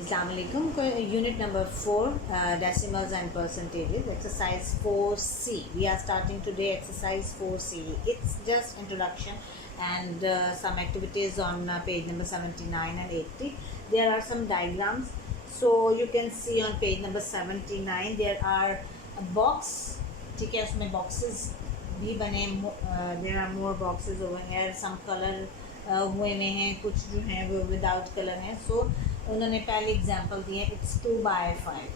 Assalamualaikum. Unit number 4, decimals and percentages, exercise 4C. We are starting today exercise 4C. It's just introduction and some activities on page number 79 and 80. There are some diagrams. So you can see on page number 79 there are a box. ठीक है, उसमें boxes भी बने. There are more boxes over here. Some color हुए में हैं, कुछ जो हैं वो विदाउट कलर हैं. सो उन्होंने पहले एग्जांपल दिए. It's 2x5.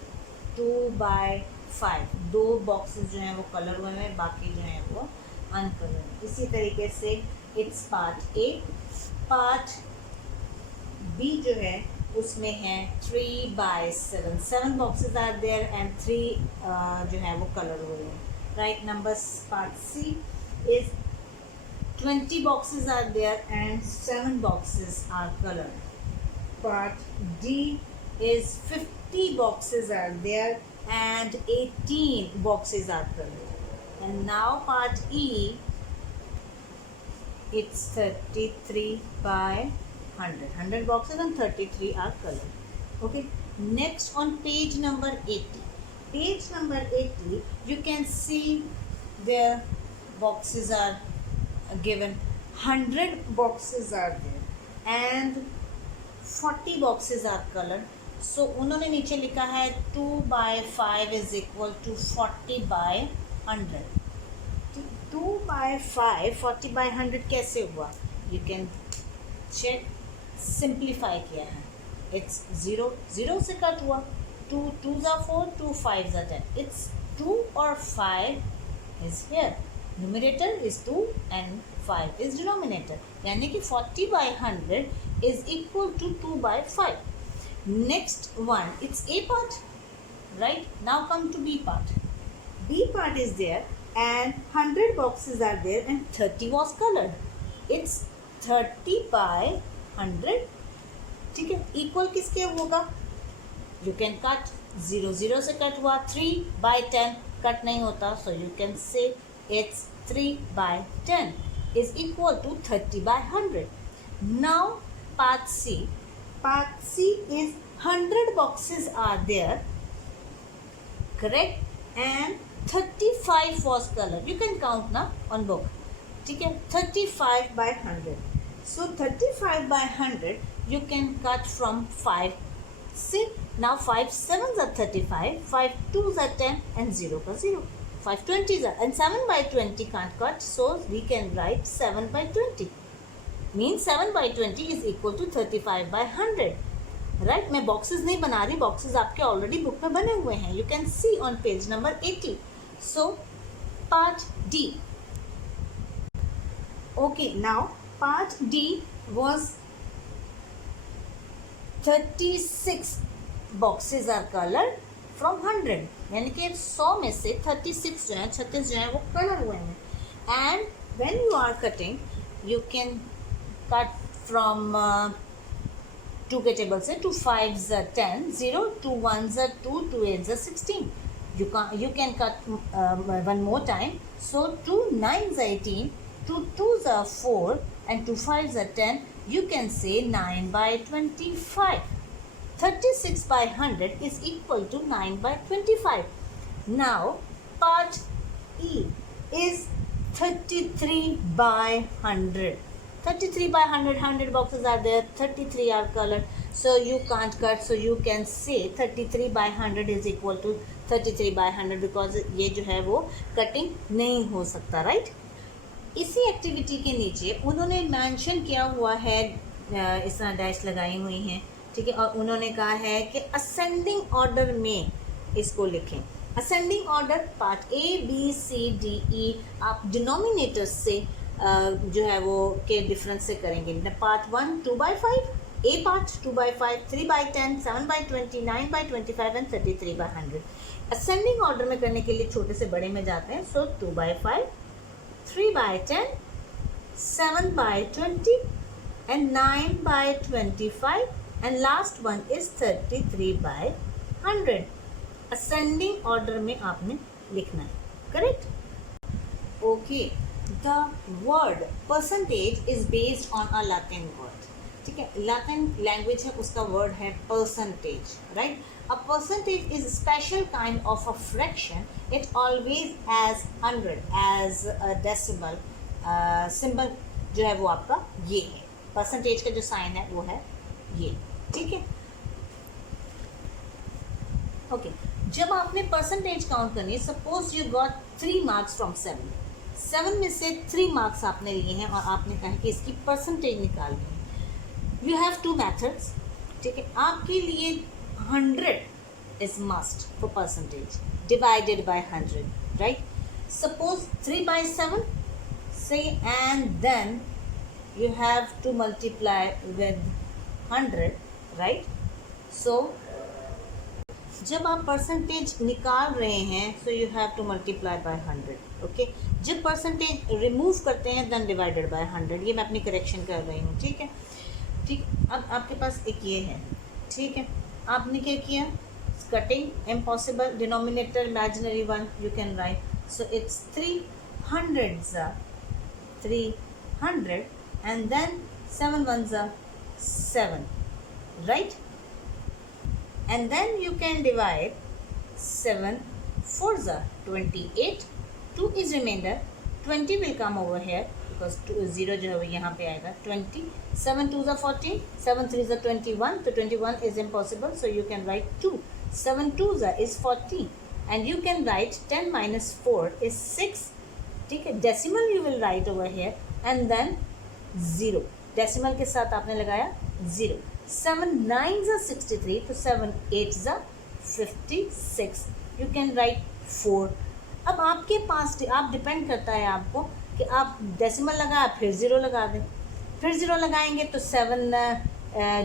2x5 दो बॉक्सेस जो हैं वो कलर हुए हैं, बाकी जो हैं वो अनकलर हैं. इसी तरीके से it's part A. Part B जो है उसमें है 3x7. 7 boxes are there and 3 जो है वो कलर हुए हैं. Right numbers. Part C is 20 boxes are there and 7 boxes are colored. Part D is 50 boxes are there and 18 boxes are colored. And now part E, it's 33 by 100. 100 boxes and 33 are colored. Okay. Next on page number 80. Page number 80, you can see their boxes are given. 100 boxes are there and 40 boxes are colored. So उन्होंने नीचे लिखा है 2x5 is equal to 40 by 100. 2x5 40 by 100 कैसे हुआ? You can check. Simplify किया है. It's 0 0 से cut हुआ. 2 2s are 4, 2 5s are 10. It's 2 or 5 is here. Numerator is 2 and 5 is denominator. यानी कि 40 by 100 is equal to 2 by 5. Next one, it's A part. Right? Now come to B part. B part is there and 100 boxes are there and 30 was colored. It's 30 by 100. ठीक है. Equal किसके होगा? You can cut. 0 0 से cut हुआ. 3 by 10 cut नहीं होता. So you can say it's 3 by 10 is equal to 30 by 100. Now part C. Part C is 100 boxes are there, correct, and 35 was color. You can count now on book. ठीक है. 35 by 100. So 35 by 100 you can cut from 5. See, now 5 7s are 35, 5 2s are 10 and 0 का 0. 5 20s are, and 7 by 20 can't cut, so we can write 7 by 20. Means 7 by 20 is equal to 35 by 100. Right? मैं boxes नहीं बना रही, boxes आपके already book में बने हुए हैं. You can see on page number 80. So part D. Okay, now part D was 36 boxes are colored from 100. यानी कि 100 में से 36 जो है 36 जो है वो कलर हुए हैं. And when you are cutting you can cut from 2 के टेबल से. 2 5s are 10, 0, 2 1s are 2, 2 8s are 16. You can cut one more time. So 2 9s are 18, 2 2s are 4 and 2 5s are 10. You can say 9 by 25. 36 by 100 is equal to 9 by 25. Now part E is 33 by 100. 33 by 100, 100 boxes are there, 33 are colored. So you can't cut, so you can say 33 by 100 is equal to 33 by 100 because ये जो है वो cutting नहीं हो सकता. Right. इसी activity के नीचे उन्होंने मेंशन किया हुआ है, इस तरह डैश लगाई हुई हैं. ठीक है. और उन्होंने कहा है कि असेंडिंग ऑर्डर में इसको लिखें. Ascending order part A B C D E आप डिनोमिनेटर्स से जो है वो के डिफरेंस से करेंगे. Part 1 2 by 5, A part 2 by 5, 3 by 10, 7 by 20, 9 by 25 and 33 by 100. Ascending order में करने के लिए छोटे से बड़े में जाते हैं. सो 2 by 5, 3 by 10, 7 by 20 and 9 by 25 and last one is 33 by 100. Ascending order में आपने लिखना है. Correct? Okay. The word percentage is based on a Latin word. ठीक है, लैटिन लैंग्वेज है, उसका वर्ड है percentage, right. A percentage is special kind of a fraction, it always has 100 as a decimal symbol. जो है वो आपका ये है, परसेंटेज का जो साइन है वो है ये, ठीक है। ओके, जब आपने परसेंटेज काउंट करनी है, suppose you got 3 marks from 7 में से 3 मार्क्स आपने लिए हैं और आपने कहा कि इसकी परसेंटेज निकालनी है। यू हैव 2 मेथड्स, ठीक है। आपके लिए 100 is must for percentage, divided by 100, right. Suppose 3/7 say, and then you have to multiply with 100, right? So जब आप परसेंटेज निकाल रहे हैं, so you have to multiply by 100, okay. जब परसेंटेज रिमूव करते हैं देन डिवाइडेड बाय 100। ये मैं अपनी करेक्शन कर रही हूँ, ठीक है, ठीक। अब आपके पास एक ये है, ठीक है। आपने क्या किया, cutting impossible, denominator imaginary one, you can write, so it's 300 300 and then 7 ones are 7, right? And then you can divide 7 4s are 28, 2 is remainder, 20 will come over here because 0 जो है वो यहाँ पे आएगा, 20, 7 2s are 14, 7 3s are 21, तो 21 is impossible, so you can write 2, 7 2s are is 40, and you can write 10 minus 4 is 6, ठीक है। Decimal you will write over here and then 0, decimal के साथ आपने लगाया 0, 7 9s are 63, तो 7 8s are 56, you can write 4। अब आपके पास आप डिपेंड करता है आपको कि आप डेसिमल लगाया फिर 0 लगा दें, फिर 0 लगाएंगे तो 7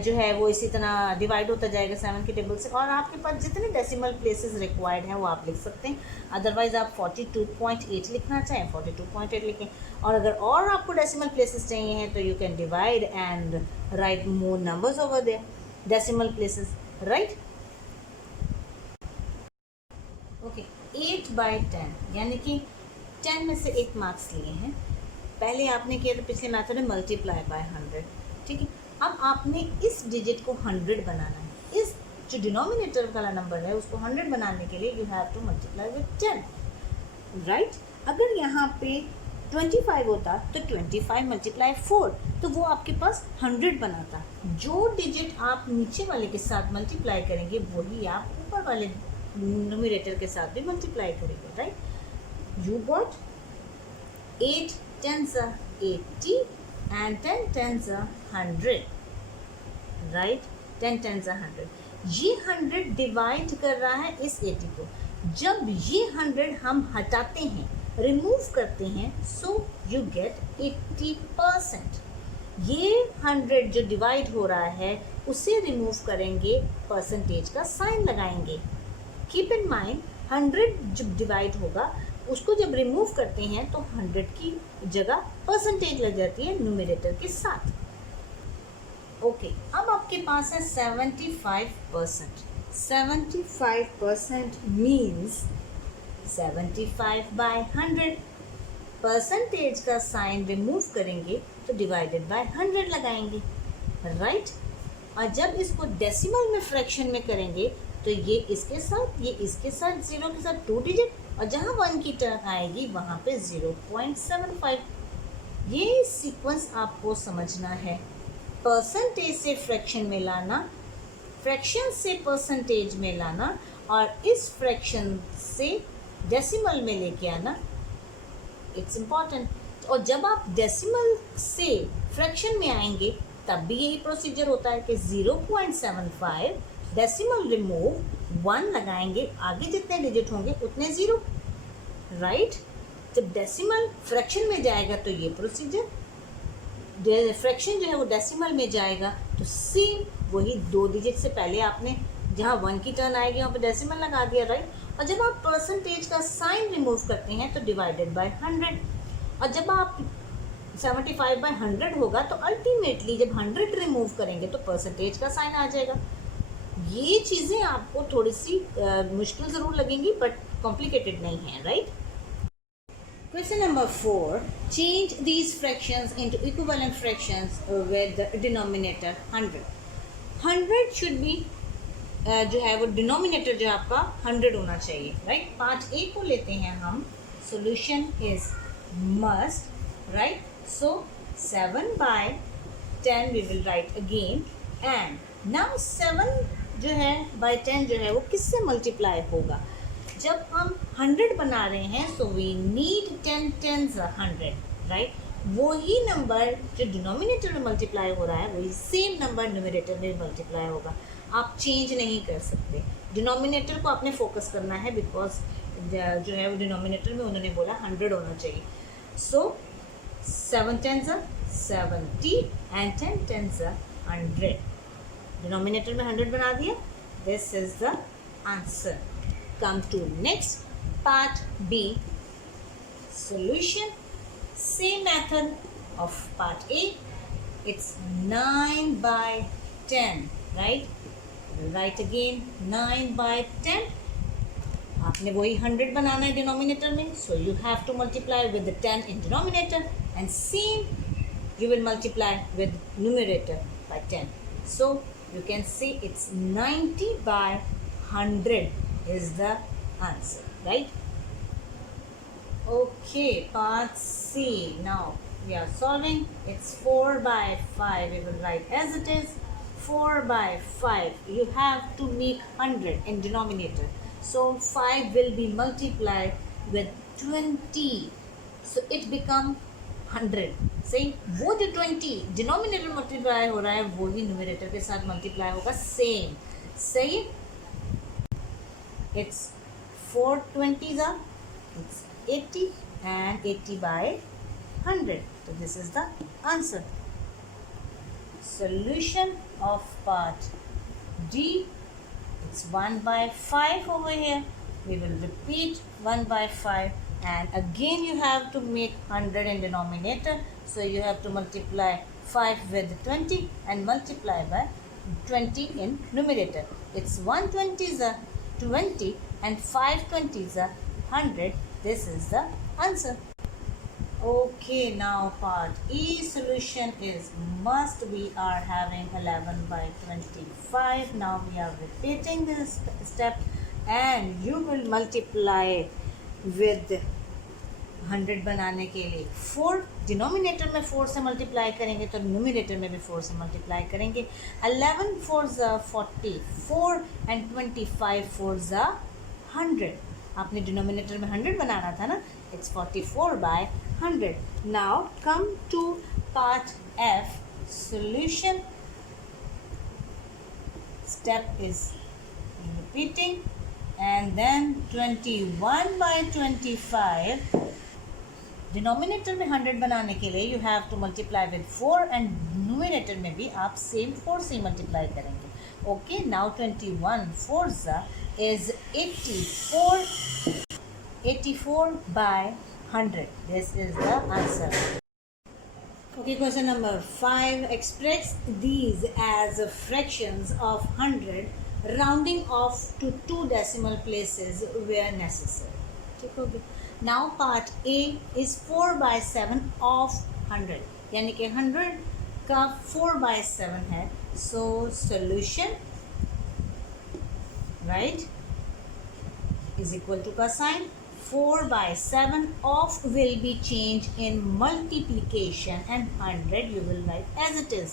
जो है वो इसी तरह डिवाइड होता जाएगा 7 के टेबल से, और आपके पास जितने डेसिमल प्लेसेस रिक्वायर्ड हैं वो आप लिख सकते हैं। अदरवाइज़ आप 42.8 लिखना चाहें 42.8 लिखें, और अगर और आपको डेसिमल प्लेसेस चाहिए हैं तो you can divide and write more numbers over there, decimal places, right. Okay, 8/10 यानी कि 10 में से 8 मार्क्स लिए हैं। पहले आपने किया था पिछले मेथड में मल्टीप्लाई बाय 100, ठीक है। अब आपने इस डिजिट को 100 बनाना है, इस जो डिनोमिनेटर वाला नंबर है उसको 100 बनाने के लिए you have to multiply with 10, right. अगर यहाँ पे 25 होता तो 25 मल्टीप्लाई 4, तो वो आपके पास 100 बनाता। जो डिजिट आप नीचे वाले के साथ मल्टीप्लाई करेंगे वही आप ऊपर वाले न्यूमरेटर के साथ भी मल्टीप्लाई करेंगे, right. You got 8 10s are 80 and 10 10s are 100, right. 10 10s are 100, ये 100 डिवाइड कर रहा है इस 80 को। जब ये 100 हम हटाते हैं, रिमूव करते हैं, सो यू गेट 80%। ये 100 जो डिवाइड हो रहा है उसे रिमूव करेंगे, परसेंटेज का साइन लगाएंगे। कीप इन माइंड 100 जब डिवाइड होगा उसको जब रिमूव करते हैं तो 100 की जगह परसेंटेज लग जाती है न्यूमरेटर के साथ। ओके, अब आपके पास है 75%। 75% मीन्स 75/100। परसेंटेज का साइन रिमूव करेंगे तो डिवाइडेड बाय 100 लगाएंगे, राइट। और जब इसको डेसिमल में फ्रैक्शन में करेंगे तो ये इसके साथ, ये इसके साथ, 0 के साथ 2 डिजिट, और जहाँ 1 की टर्न आएगी वहाँ पे 0.75। ये सीक्वेंस आपको समझना है। परसेंटेज से फ्रैक्शन में लाना, फ्रैक्शन से परसेंटेज में लाना, और इस फ्रैक्शन से डेसिमल में लेके आना, इट्स इम्पॉर्टेंट। और जब आप डेसिमल से फ्रैक्शन में आएंगे तब भी यही प्रोसीजर होता है कि 0.75 डेसिमल रिमूव 1 लगाएंगे, आगे जितने डिजिट होंगे उतने 0, राइट। जब डेसिमल फ्रैक्शन में जाएगा तो ये प्रोसीजर, फ्रैक्शन जो है वो डेसिमल में जाएगा तो सेम वही 2 डिजिट से पहले आपने जहाँ 1 की टर्न आएगी वहाँ पे डेसिमल लगा दिया, राइट। और जब आप परसेंटेज का साइन रिमूव करते हैं तो डिवाइडेड बाय 100, और जब आप 75/100 होगा तो अल्टीमेटली जब 100 रिमूव करेंगे तो परसेंटेज का साइन आ जाएगा। ये चीज़ें आपको थोड़ी सी मुश्किल ज़रूर लगेंगी बट कॉम्प्लिकेटेड नहीं है, right. Question number 4. Change these fractions into equivalent fractions with the denominator 100. 100 should be जो है वो डिनोमिनेटर जो है आपका 100 होना चाहिए, राइट. पार्ट ए को लेते हैं हम. Solution is must, right. So 7/10 we will write again. And now 7 जो है बाय 10 जो है वो किससे मल्टीप्लाई होगा. जब हम 100 बना रहे हैं so we need 10 10s 100, right. वही नंबर जो डिनोमिनेटर में मल्टीप्लाई हो रहा है वही सेम नंबर न्यूमरेटर में मल्टीप्लाई होगा. आप चेंज नहीं कर सकते. डिनोमिनेटर को आपने फोकस करना है बिकॉज जो है वो डिनोमिनेटर में उन्होंने बोला 100 होना चाहिए. सो 7 10s 70 एंड 10 10s 100. डिनोमिनेटर में 100 बना दिया. This is the answer. Come to next part B. Solution. Same method of part A. It's 9/10, right. We'll write again 9/10. आपने वही 100 बनाना है डिनोमिनेटर में, so you have to multiply with the 10 in denominator and same you will multiply with numerator by 10. So you can say it's 90/100 is the answer, right. Okay, part C. Now we are solving. It's 4/5. We will write as it is. 4/5. You have to make 100 in denominator. So 5 will be multiplied with 20. So it become 100. सही. वो जो 20 denominator multiply हो रहा है वो ही numerator के साथ multiply होगा सेम. सही. It's 4 20s are, it's 80 and 80/100. So this is the answer. Solution of part D. It's 1/5 over here. We will repeat 1/5 and again you have to make 100 in denominator. So you have to multiply 5 with 20 and multiply by 20 in numerator. It's 120s are 20 and 5 20s are 100. This is the answer. Okay, now part E. Solution is must. We are having 11/25. Now we are repeating this step and you will multiply with 100 बनाने के लिए 4 denominator में 4 से multiply करेंगे तो numerator में भी 4 से मल्टीप्लाई करेंगे. 11 4s 44 and 25 4s 100. आपने डिनोमिनेटर में 100 बनाना था ना. It's 44/100. Now come to part F. Solution. Step is repeating and then 21/25. Denominator में 100 बनाने के लिए you have to multiply with 4 and numerator में भी आप सेम 4 से मल्टीप्लाई करेंगे. Okay, now 21 4s is 84/100. This is the answer. Okay, question number 5. Express these as fractions of 100, rounding off to 2 decimal places where necessary. ठीक हो गया. Now part A is 4/7 of 100. यानी कि 100 का 4/7 है. So solution, right, is equal to का sign. 4/7 of will be changed in multiplication and 100 you will write as it is,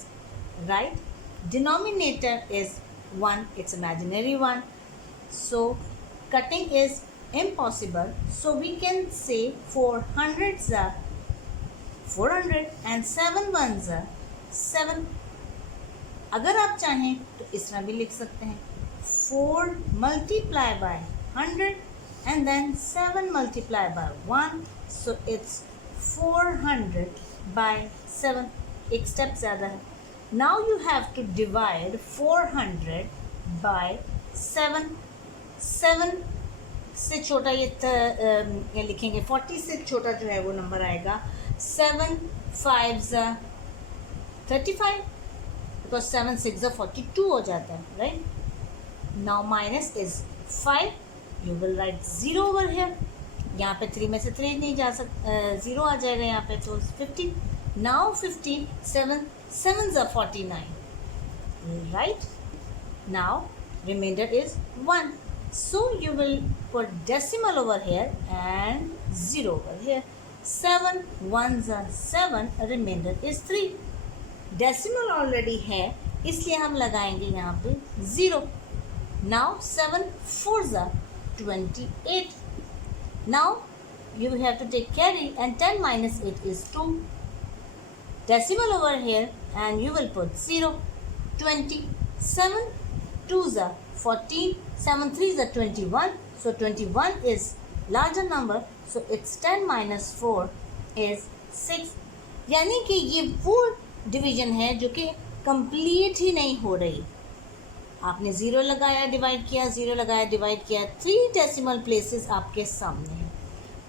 right. Denominator is 1. It's imaginary 1. So cutting is impossible. So we can say 400s are 400 and 7 1s are 7. अगर आप चाहें तो इस तरह भी लिख सकते हैं 4 multiply by 100 and then 7 multiply by 1. So it's 400/7. एक स्टेप ज़्यादा है. Now you have to divide 400 by 7. 7 से छोटा ये लिखेंगे 40 से छोटा जो है वो नंबर आएगा 7 5s 35 बिकॉज 7 6 42 हो जाता है, right. Now minus is 5. You will write 0 over here. यहाँ पे 3 में से 3 नहीं जा सकता, 0 आ जाएगा यहाँ पे, तो 50. Now 50, 7 7s are 49, right? Now remainder is 1, so you will put decimal over here and 0 over here. 7 1s are 7, remainder is 3. Decimal already है, इसलिए हम लगाएंगे यहाँ पे 0. Now 7 4s are 28. Now you have to take carry and 10 minus 8 is 2. Decimal over here and you will put 0. 20. 7 2s are 14. 7 3s are 21. So 21 is larger number. So its 10 minus 4 is 6. यानी कि ये वो division है जो कि complete ही नहीं हो रही. आपने 0 लगाया, डिवाइड किया, 0 लगाया, डिवाइड किया, 3 डेसिमल प्लेसेस आपके सामने हैं.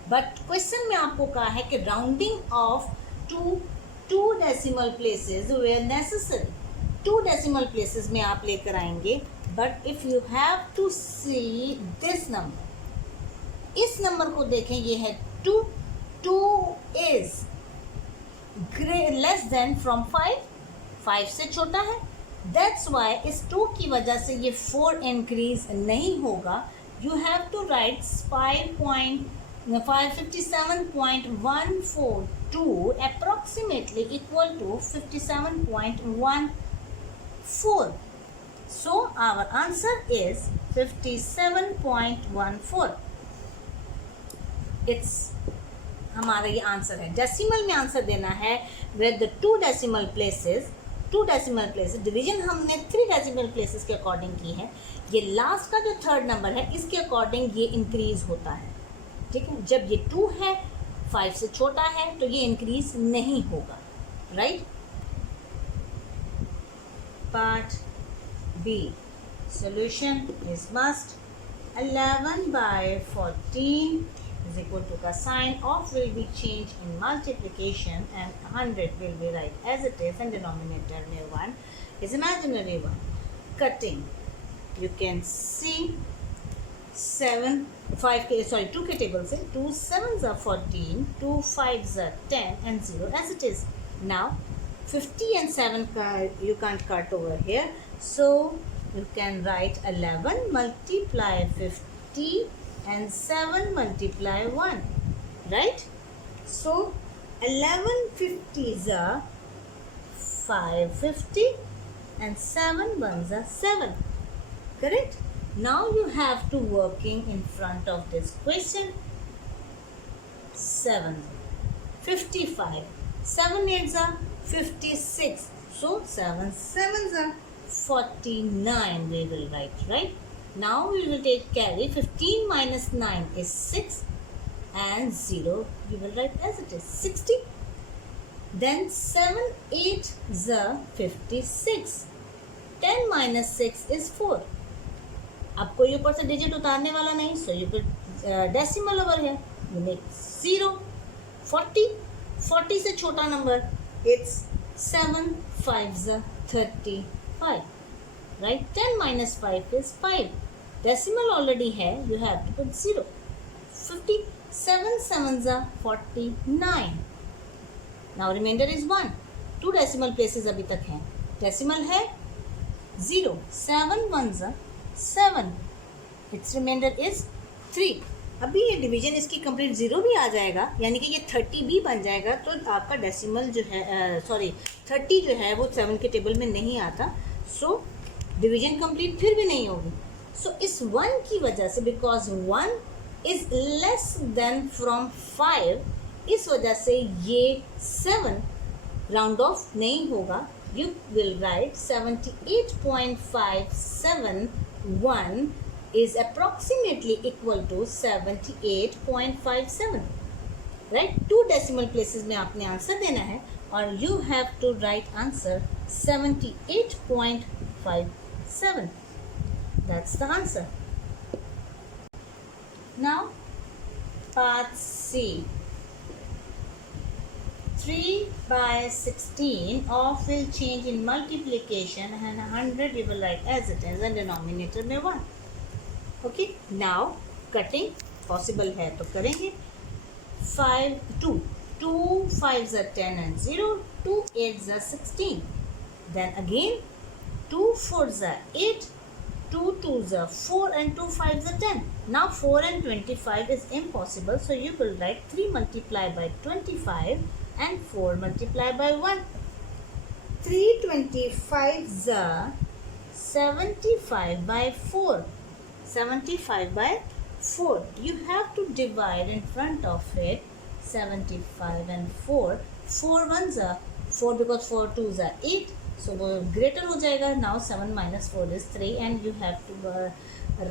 बट क्वेश्चन में आपको कहा है कि rounding off two decimal places where necessary. 2 decimal places में आप लेकर आएंगे. But if you have to see this number, इस नंबर को देखें, ये है 2. 2 इज लेस देन फ्रॉम 5 से छोटा है. दैट्स वाई इस 2 की वजह से ये 4 इंक्रीज नहीं होगा. You have to write 557.142 approximately equal to 57.14. So our answer is 57.14. It's हमारा ये आंसर है. डेसिमल में आंसर देना है with 2 decimal places. 2 decimal places, division हमने 3 डेसिमल प्लेसेस के अकॉर्डिंग की है. ये लास्ट का जो 3rd नंबर है, इसके अकॉर्डिंग ये इंक्रीज होता है. ठीक है, जब ये 2 है, 5 से छोटा है, तो ये इंक्रीज नहीं होगा. Right. Part B, solution is must. 11/14 is equal to the sign of will be changed in multiplication and 100 will be right as it is, and denominator में 1 is imaginary 1. Cutting, you can see 2 के table से 2 7s are 14, 2 5s are 10 and 0 as it is. Now 50 and 7 you can't cut over here, so you can write 11 multiply 50 and 7 multiply 1, right? So 11 50s are 550 and 7 1s are 7, correct? Now you have to working in front of this question. 7 55, 7 8s are 56, so 7 7s are 49 we will write, right? Now we will take carry. 15 minus 9 is 6 and 0 we will write as it is, 60. Then 7 8 is 56. 10 minus 6 is 4. अब कोई ऊपर से digit उतारने वाला नहीं, so you put decimal over here. You make 0. 40 से छोटा number, it's 7 5s are 35. Right? 10 minus 5 is 5. Decimal already है, you have to put 0. 50. 7 7s are 49. Now remainder is 1. 2 decimal places अभी तक हैं. Decimal है 0. 7 1s are 7. Its remainder is 3. अभी ये division इसकी कंप्लीट 0 भी आ जाएगा, यानी कि ये 30 भी बन जाएगा. तो आपका डेसिमल जो है 30 जो है वो 7 के टेबल में नहीं आता. सो डिवीजन कंप्लीट फिर भी नहीं होगी. सो इस 1 की वजह से, because 1 is less than from 5, इस वजह से ये 7 राउंड ऑफ नहीं होगा. You will right 78.571 is approximately equal to 78.57, right? 2 decimal places में आपने आंसर देना है और you have to write answer 78.57. That's the answer. Now part C, 3/16 of will change in multiplication and 100 we will write as it is, and denominator में 1. Okay, now cutting possible है तो करेंगे. 5 2 2 5s are 10 and 0. 2 8s are 16. Then again 2 4s are 8. 2 2s are 4 and 2 5s are 10. Now 4 and 25 is impossible, so you will write 3 multiplied by 25 and 4 multiplied by 1. 3 25s are 75 by 4. 75 by 4. You have to divide in front of it 75 and 4. 4 1s are 4 because 4 2s are 8. So वो greater हो जाएगा. Now 7 minus 4 is 3 and you have to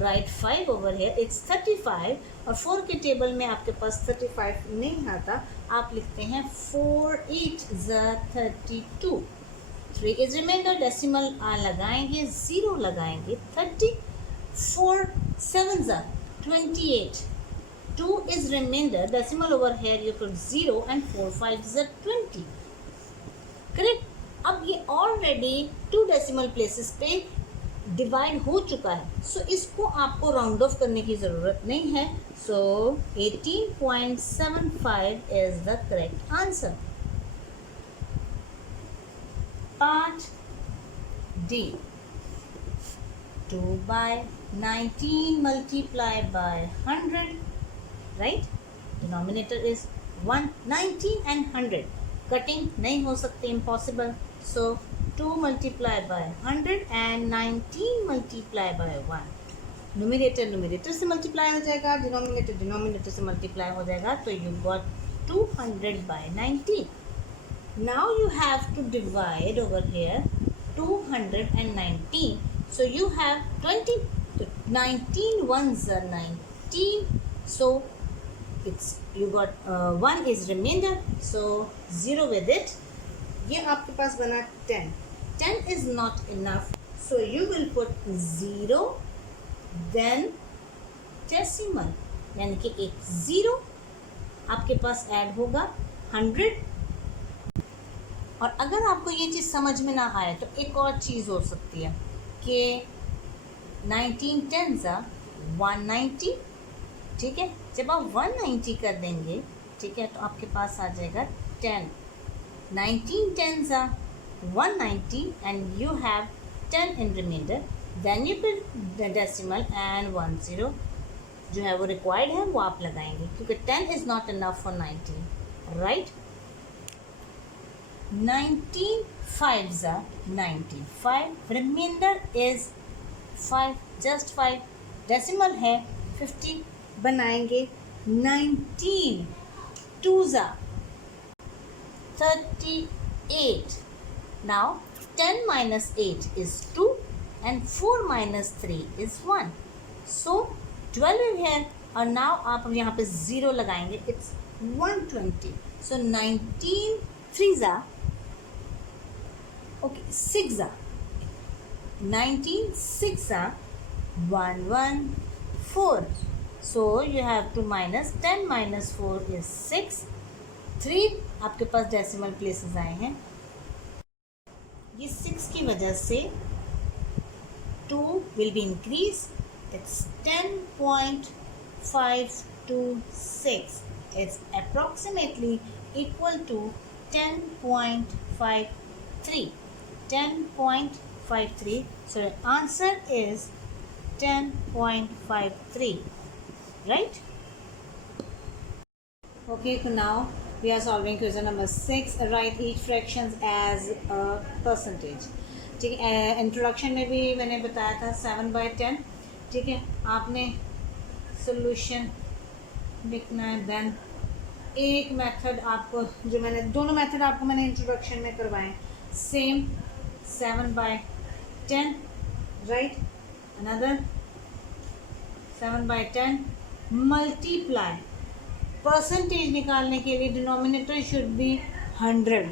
write 5 over here. It's 35 और 4 के table में आपके पास 35 नहीं आता. आप लिखते हैं 4 8 is 32. 3 is remainder. Decimal लगाएंगे, 0 लगाएंगे. 30. 4 7s are 28. 2 is remainder. Decimal over here you put 0 and 4 5s are 20. Correct. अब ये ऑलरेडी 2 डेसिमल प्लेसेस पे डिवाइड हो चुका है. सो इसको आपको राउंड ऑफ करने की ज़रूरत नहीं है. सो 18.75 is the correct answer. Part D. 2 by 19 multiplied by 100. Right? Denominator is 119 and 100. Cutting नहीं हो सकते, impossible. So 2 multiplied by 100 and 19 multiplied by 1. Numerator से मल्टीप्लाई हो जाएगा, डिनोमिनेटर से मल्टीप्लाई हो जाएगा. तो you got 200 by 19. Now you have to divide over here 219. So you have 20. 19 ones are 19. So it's you got 1 is remainder. So 0 with it. ये आपके पास बना 10. 10 is not enough. So you will put 0 then decimal. यानी कि एक 0 आपके पास add होगा 100. और अगर आपको ये चीज़ समझ में ना आए तो एक और चीज़ हो सकती है कि 19 10s are 190. ठीक है. जब आप 190 कर देंगे, ठीक है, तो आपके पास आ जाएगा 10. 19 10s are 190 and you have 10 in remainder. Then you put the decimal and 10 जो है वो required है वो आप लगाएंगे क्योंकि 10 is not enough for 19. Right? 19 5s are 95. Remainder is 5, just 5. Decimal है 50 बनाएंगे. 19 2s are 38. Now 10 minus 8 is 2 and 4 minus 3 is 1. So 12 is here और now आप यहाँ पे 0 लगाएंगे. It's 120. So 19 3s are okay 6 are 19 6 are 114. So you have to minus 10 minus 4 is 6. 3 आपके पास decimal places आए हैं. ये 6 की वजह से 2 will be increased. It's 10.526. It's approximately equal to 10.53. 10.53. So the answer is 10.53. Right? Okay, so now we are solving question number 6. Write each fractions as a percentage. ठीक है. Introduction में भी मैंने बताया था 7 by 10. ठीक है. आपने सोल्यूशन लिखना है. देन एक मेथड आपको जो मैंने दोनों मेथड आपको मैंने इंट्रोडक्शन में करवाए same 7 by 10. Right. Another 7 by 10 multiply. Percentage निकालने के लिए डिनोमिनेटर शुड बी 100.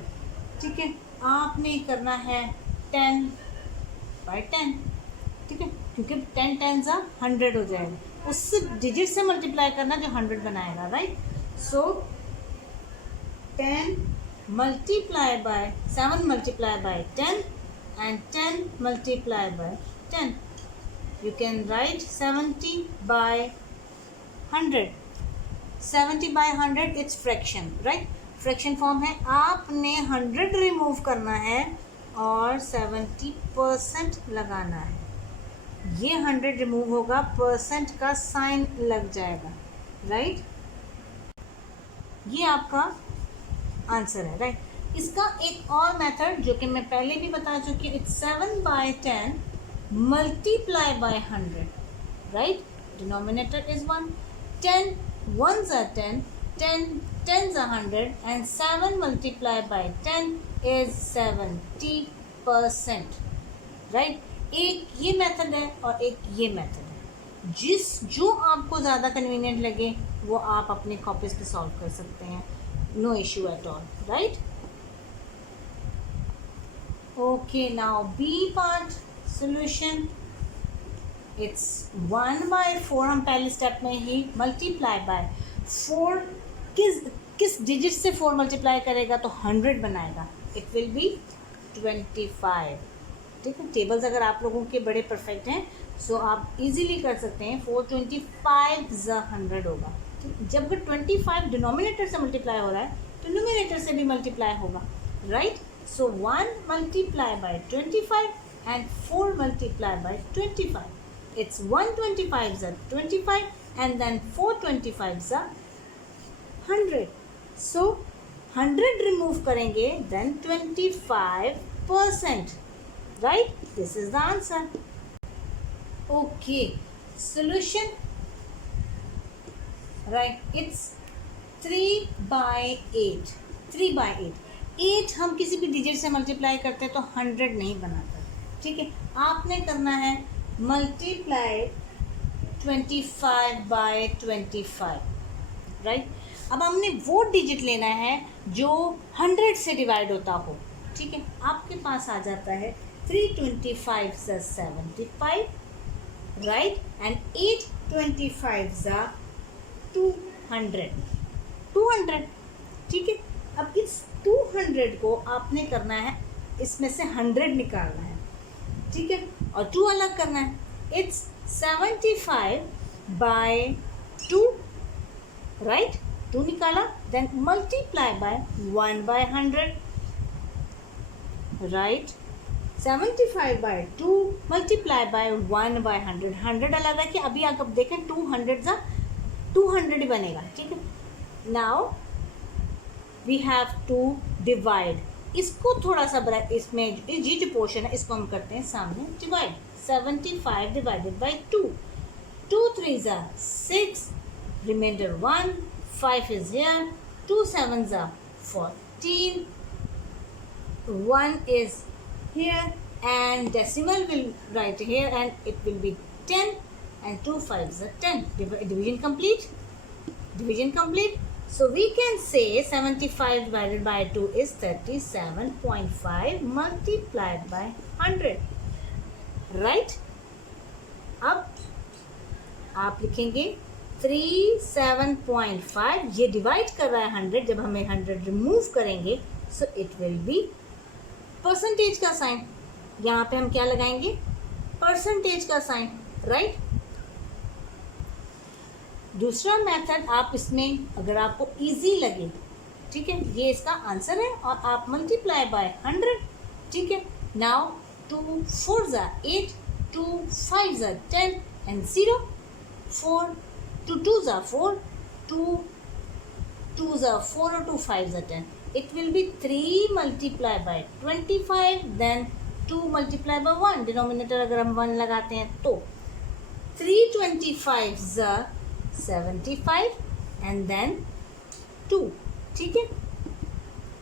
ठीक है. आपने करना है 10 by 10. ठीक है. क्योंकि 10 10s are 100 हो जाएगा. उससे डिजिट से मल्टीप्लाई करना जो 100 बनाएगा. Right. So 10 multiplied by 7 multiplied by 10 and 10 multiplied by 10. You can write 70 by 100. 70 by 100 it's fraction, right? Fraction form है, आपने 100 रिमूव करना है और 70% लगाना है. ये 100 रिमूव होगा, परसेंट का साइन लग जाएगा, राइट? ये आपका आंसर है, राइट? इसका एक और मेथड जो कि मैं पहले भी बता चुकी हूँ, it's 7 by 10 multiply by 100, right? Denominator is 1. 10 ones are 10, 10 tens are 100, and 7 multiplied by 10 is 70%, right? एक ये मेथड है और एक ये मेथड है. जो आपको ज़्यादा कन्वीनियंट लगे वो आप अपने कॉपीज पे सॉल्व कर सकते हैं, no issue at all, right? Okay, now B part solution. It's 1 by 4. हम पहले स्टेप में ही मल्टीप्लाई बाय 4 किस डिजिट से 4 मल्टीप्लाई करेगा तो 100 बनाएगा. It will be 25. ठीक है, टेबल्स अगर आप लोगों के बड़े परफेक्ट हैं सो आप इजीली कर सकते हैं. 425 100 होगा. जब 25 डिनोमिनेटर से मल्टीप्लाई हो रहा है तो न्यूमरेटर से भी मल्टीप्लाई होगा, right? So 1 multiply by 25 and 4 multiply by 25. It's 125 are 25 and then 425 are 100. So 100 remove करेंगे then 25%, right? This is the answer. Okay, solution, right? It's 3 by 8. 3 by 8. 8 हम किसी भी डिजिट से मल्टीप्लाई करते हैं तो 100 नहीं बनाता, ठीक है? आपने करना है मल्टीप्लाई 25 बाय 25, राइट? अब हमने वो डिजिट लेना है जो 100 से डिवाइड होता हो, ठीक है? आपके पास आ जाता है 325 सा 75, राइट? एंड 825 सा 200, ठीक है? अब इस 200 को आपने करना है, इसमें से 100 निकालना है, ठीक है? और 2 अलग करना है. इट्स 75 बाय 2, राइट? 2 निकाला, देन मल्टीप्लाई बाय 1 बाय 100, राइट? 75 बाय 2 मल्टीप्लाई बाय 1 बाय 100. 100 अलग रखिए. अभी आप देखें 200 ही बनेगा, ठीक है? Now we have to divide. इसको थोड़ा सा बड़ा, इसमें जी जो पोर्शन है इसको हम करते हैं सामने divide. 75 divided by 2. 2 3s are 6, remainder 1, 5 is here, 2 7s are 14, 1 is here, and decimal will write here and it will be 10, and 2 5s are 10. Division complete. So we can say 75 divided by 2 is 37.5 multiplied by 100, right? अब आप लिखेंगे 37.5. ये divide कर रहा है 100. जब हमें 100 remove करेंगे so it will be percentage का साइन. यहाँ पे हम क्या लगाएंगे? परसेंटेज का साइन, राइट? दूसरा मेथड आप इसमें अगर आपको इजी लगे, ठीक है, ये इसका आंसर है और आप मल्टीप्लाई बाय 100, ठीक है? Now 2 4s are 8, 2 5s are 10 and 0, 4 2 2s are 4, 2 2s are 4 or 2 5s are 10. It will be 3 multiplied by 25, then 2 multiplied by 1. Denominator अगर हम 1 लगाते हैं तो 3 25s are 75 and then 2, ठीक है?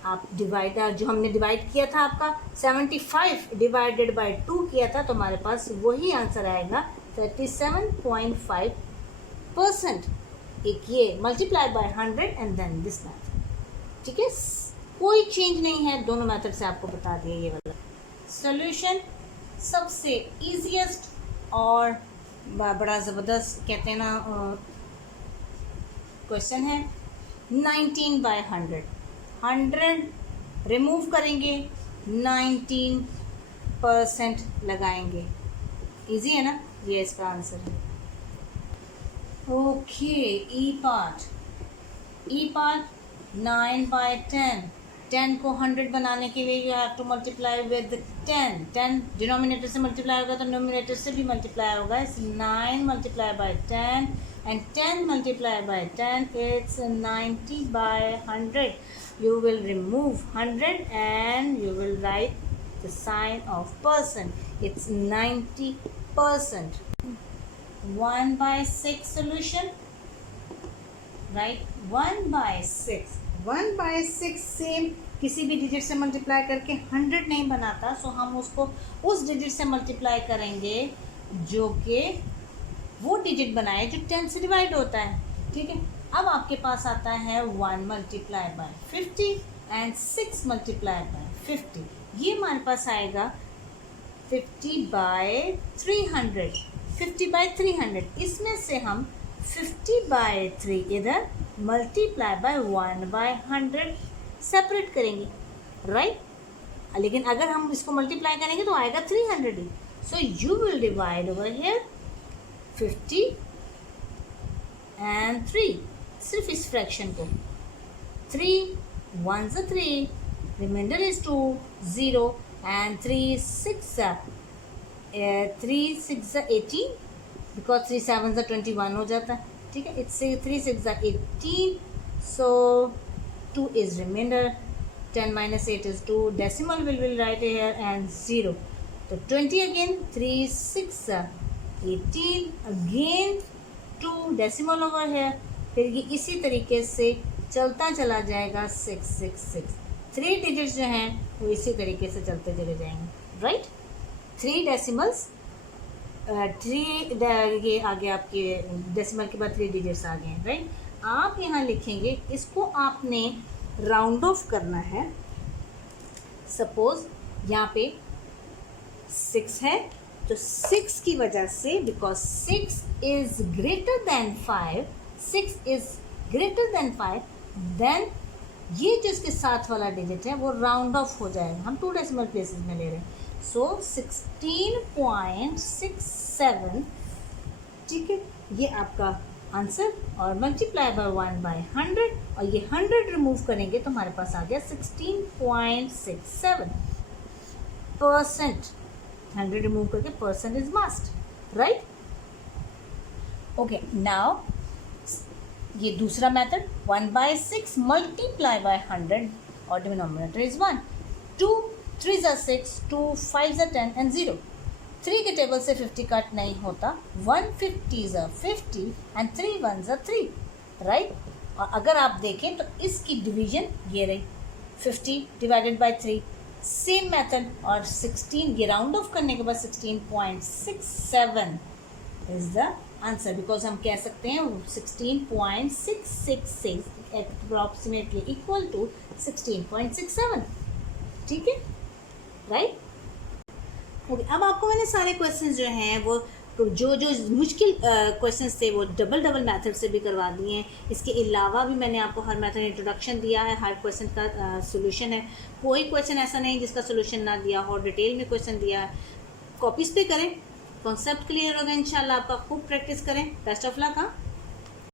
आप डिवाइडर जो हमने डिवाइड किया था आपका 75 डिवाइडेड बाय 2 किया था तो हमारे पास वही आंसर आएगा 37.5%. एक ये multiply by 100 and then this method, ठीक है? कोई चेंज नहीं है, दोनों मेथड से आपको बता दिया ये वाला. सॉल्यूशन सबसे इजीएस्ट और बड़ा ज़बरदस्त कहते हैं ना क्वेश्चन है. 19 बाय 100. 100 रिमूव करेंगे, 19% लगाएंगे. इजी है ना? ये इसका आंसर है. Okay, E part 9 by 10. 10 को 100 बनाने के लिए you have to multiply with 10. 10 denominator से मल्टीप्लाई होगा तो नोमिनेटर से भी मल्टीप्लाई होगा. It's 9 multiply by 10 and 10 multiplied by 10, it's 90 by 100. You will remove 100 and you will write the sign of percent. It's 90%. 1 by 6 solution. Right? 1 by 6. 1 by 6 same किसी भी digit से multiply करके 100 नहीं बनाता, सो हम उसको उस डिजिट से मल्टीप्लाई करेंगे जो कि वो डिजिट बनाए जो 10 से डिवाइड होता है. ठीक है. अब आपके पास आता है 1 multiply by 50 and 6 multiply by 50. ये हमारे पास आएगा 50 बाय 300. 50 बाय 300. इसमें से हम 50 बाय 3 इधर मल्टीप्लाई बाय 1 बाय 100 सेपरेट करेंगे. राइट. लेकिन अगर हम इसको मल्टीप्लाई करेंगे तो आएगा 300 ही. So you will divide over here 50 and 3. सिर्फ इस फ्रैक्शन को 3 1s are 3, remainder is 2, 0 and 3 6 are 18 because 3 7s are 21 हो जाता है. ठीक है. It's 3 6 are 18, so 2 is remainder. 10 minus 8 is 2. Decimal we will write here and 0. So 20 again. 3 6 are 18 again 2 decimal over here. फिर ये इसी तरीके से चलता चला जाएगा 6 6 6. 3 डिजिट्स जो हैं वो इसी तरीके से चलते चले जाएंगे. राइट. 3 डेसिमल्स 3 ये आगे आपके डेसिमल के बाद 3 डिजिट्स आ गए हैं. राइट. आप यहाँ लिखेंगे, इसको आपने राउंड ऑफ करना है. सपोज यहाँ पे 6 है तो 6 की वजह से, because 6 is greater than 5, 6 is greater than 5, then ये जो इसके साथ वाला डिजिट है वो राउंड ऑफ हो जाएगा. हम 2 डेसिमल प्लेसेस में ले रहे हैं. सो 16.67. ठीक है. ये आपका आंसर. और मल्टीप्लाई बाय 1 बाय 100 और ये 100 रिमूव करेंगे तो हमारे पास आ गया 16.67%. 100 रिमूव करके percent is must. Right. Okay. Now ये दूसरा मेथड 1 बाय 6 मल्टीप्लाई बाय 100 और denominator is 1. 2 3s are 6, 2 5s are 10 and 0. 3 के टेबल से 50 कट नहीं होता. 1 50s are 50 and 3 1s are 3. Right. और अगर आप देखें तो इसकी डिवीजन ये रही 50 डिवाइडेड बाय 3. Same method. और 16 ये राउंड ऑफ करने के बाद 16.67 इज द आंसर. बिकॉज हम कह सकते हैं 16.666 अप्रॉक्सीमेटली इक्वल टू 16.67. ठीक है. राइट. ओके. अब आपको मैंने सारे क्वेश्चंस जो हैं वो जो मुश्किल क्वेश्चंस थे वो डबल मेथड से भी करवा दिए हैं. इसके अलावा भी मैंने आपको हर मेथड इंट्रोडक्शन दिया है. हर क्वेश्चन का सोल्यूशन है. कोई क्वेश्चन ऐसा नहीं जिसका सोल्यूशन ना दिया हो. डिटेल में क्वेश्चन दिया है. कॉपीज पे करें. कॉन्सेप्ट क्लियर होगा इंशाल्लाह. आपका खूब प्रैक्टिस करें. Best of luck. हाँ.